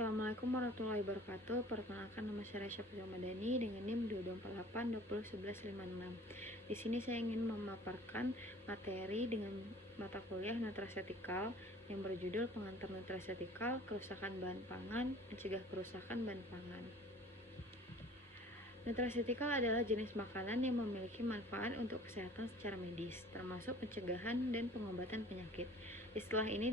Assalamualaikum warahmatullahi wabarakatuh. Perkenalkan, nama saya Resya Madani dengan NIM 2248 Di sini saya ingin memaparkan materi dengan mata kuliah nutrasetikal yang berjudul Pengantar Nutrasetikal, Kerusakan Bahan Pangan, Mencegah Kerusakan Bahan Pangan. Nutrasetikal adalah jenis makanan yang memiliki manfaat untuk kesehatan secara medis, termasuk pencegahan dan pengobatan penyakit. Istilah ini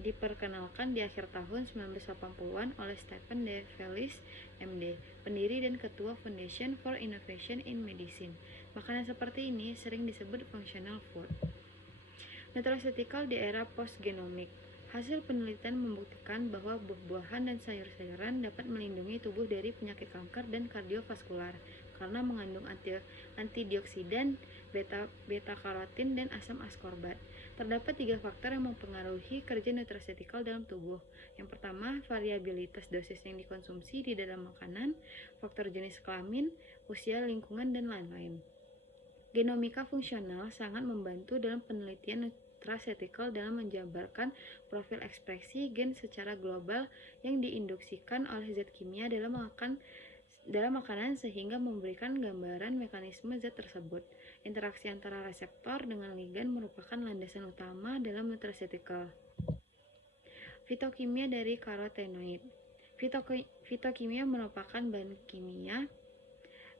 diperkenalkan di akhir tahun 1980-an oleh Stephen D. Felice, MD, pendiri dan ketua Foundation for Innovation in Medicine. Makanan seperti ini sering disebut functional food. Nutraceutical di era post-genomic. Hasil penelitian membuktikan bahwa buah-buahan dan sayur-sayuran dapat melindungi tubuh dari penyakit kanker dan kardiovaskular karena mengandung antioksidan, beta-karotin, dan asam askorbat. Terdapat 3 faktor yang mempengaruhi kerja nutraceutical dalam tubuh. Yang pertama, variabilitas dosis yang dikonsumsi di dalam makanan, faktor jenis kelamin, usia, lingkungan, dan lain-lain. Genomika fungsional sangat membantu dalam penelitian nutraceutical dalam menjabarkan profil ekspresi gen secara global yang diinduksikan oleh zat kimia dalam makanan sehingga memberikan gambaran mekanisme zat tersebut. Interaksi antara reseptor dengan ligan merupakan landasan utama dalam nutraceutical. Fitokimia dari karotenoid. Fitokimia merupakan bahan kimia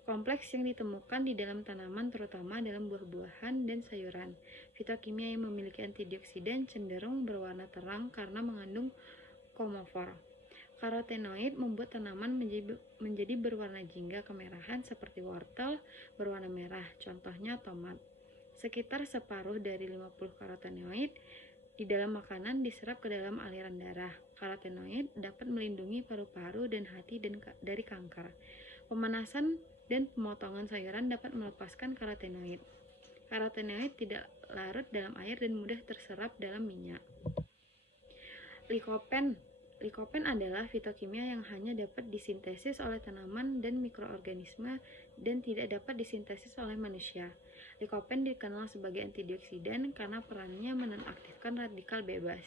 kompleks yang ditemukan di dalam tanaman, terutama dalam buah-buahan dan sayuran. Fitokimia yang memiliki antioksidan cenderung berwarna terang karena mengandung komofor. Karotenoid membuat tanaman menjadi berwarna jingga kemerahan seperti wortel berwarna merah, contohnya tomat. Sekitar separuh dari 50 karotenoid di dalam makanan diserap ke dalam aliran darah. Karotenoid dapat melindungi paru-paru dan hati dari kanker. Pemanasan dan pemotongan sayuran dapat melepaskan karotenoid. Karotenoid tidak larut dalam air dan mudah terserap dalam minyak. Likopen adalah fitokimia yang hanya dapat disintesis oleh tanaman dan mikroorganisme dan tidak dapat disintesis oleh manusia. Likopen dikenal sebagai antioksidan karena perannya menonaktifkan radikal bebas.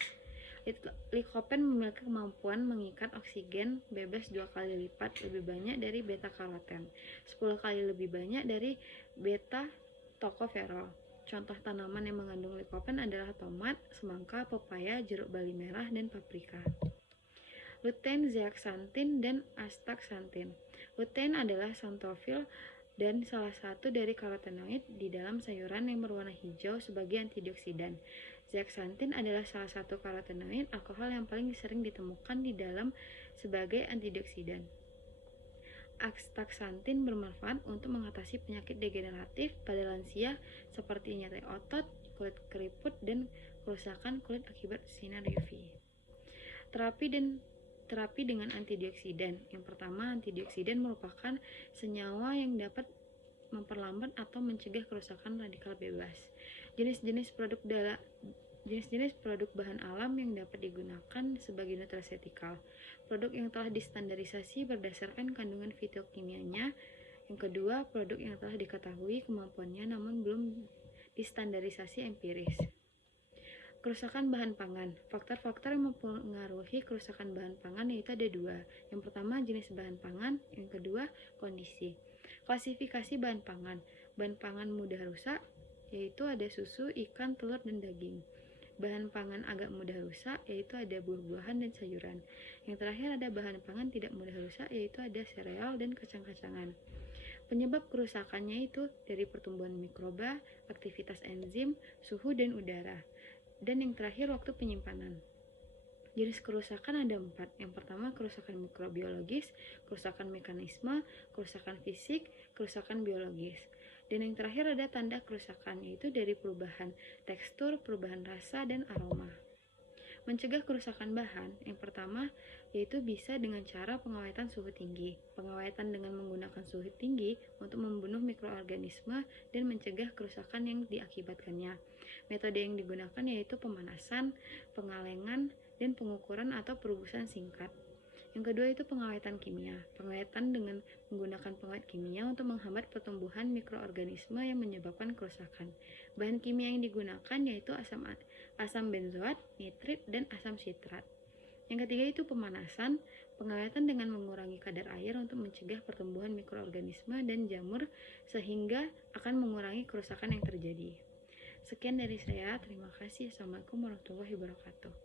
Likopen memiliki kemampuan mengikat oksigen bebas 2 kali lipat lebih banyak dari beta-karoten, 10 kali lebih banyak dari beta-tokoferol. Contoh tanaman yang mengandung likopen adalah tomat, semangka, pepaya, jeruk bali merah, dan paprika. Lutein, zeaxanthin, dan astaxanthin. Lutein adalah xanthofil dan salah satu dari karotenoid di dalam sayuran yang berwarna hijau sebagai antioksidan. Zeaxanthin adalah salah satu karotenoid alkohol yang paling sering ditemukan di dalam sebagai antioksidan. Astaxanthin bermanfaat untuk mengatasi penyakit degeneratif pada lansia seperti nyeri otot, kulit keriput, dan kerusakan kulit akibat sinar UV. Terapi dengan antioksidan. Yang pertama, antioksidan merupakan senyawa yang dapat memperlambat atau mencegah kerusakan radikal bebas. Jenis-jenis produk bahan alam yang dapat digunakan sebagai nutraceutical. Produk yang telah distandarisasi berdasarkan kandungan fitokimianya. Yang kedua, produk yang telah diketahui kemampuannya namun belum distandarisasi empiris. Kerusakan bahan pangan. Faktor-faktor yang mempengaruhi kerusakan bahan pangan yaitu ada 2. Yang pertama, jenis bahan pangan. Yang kedua, kondisi. Klasifikasi bahan pangan. Bahan pangan mudah rusak yaitu ada susu, ikan, telur, dan daging. Bahan pangan agak mudah rusak yaitu ada buah-buahan dan sayuran. Yang terakhir ada bahan pangan tidak mudah rusak yaitu ada sereal dan kacang-kacangan. Penyebab kerusakannya itu dari pertumbuhan mikroba, aktivitas enzim, suhu, dan udara. Dan yang terakhir, waktu penyimpanan. Jenis kerusakan ada 4. Yang pertama, kerusakan mikrobiologis, kerusakan mekanisme, kerusakan fisik, kerusakan biologis. Dan yang terakhir ada tanda kerusakan, yaitu dari perubahan tekstur, perubahan rasa, dan aroma. Mencegah kerusakan bahan, yang pertama yaitu bisa dengan cara pengawetan suhu tinggi. Pengawetan dengan menggunakan suhu tinggi untuk membunuh mikroorganisme dan mencegah kerusakan yang diakibatkannya. Metode yang digunakan yaitu pemanasan, pengalengan, dan pengukuran atau perebusan singkat. Yang kedua itu pengawetan kimia. Pengawetan dengan menggunakan pengawet kimia untuk menghambat pertumbuhan mikroorganisme yang menyebabkan kerusakan. Bahan kimia yang digunakan yaitu asam benzoat, nitrit, dan asam sitrat. Yang ketiga itu pemanasan. Pengawetan dengan mengurangi kadar air untuk mencegah pertumbuhan mikroorganisme dan jamur sehingga akan mengurangi kerusakan yang terjadi. Sekian dari saya, terima kasih. Assalamualaikum warahmatullahi wabarakatuh.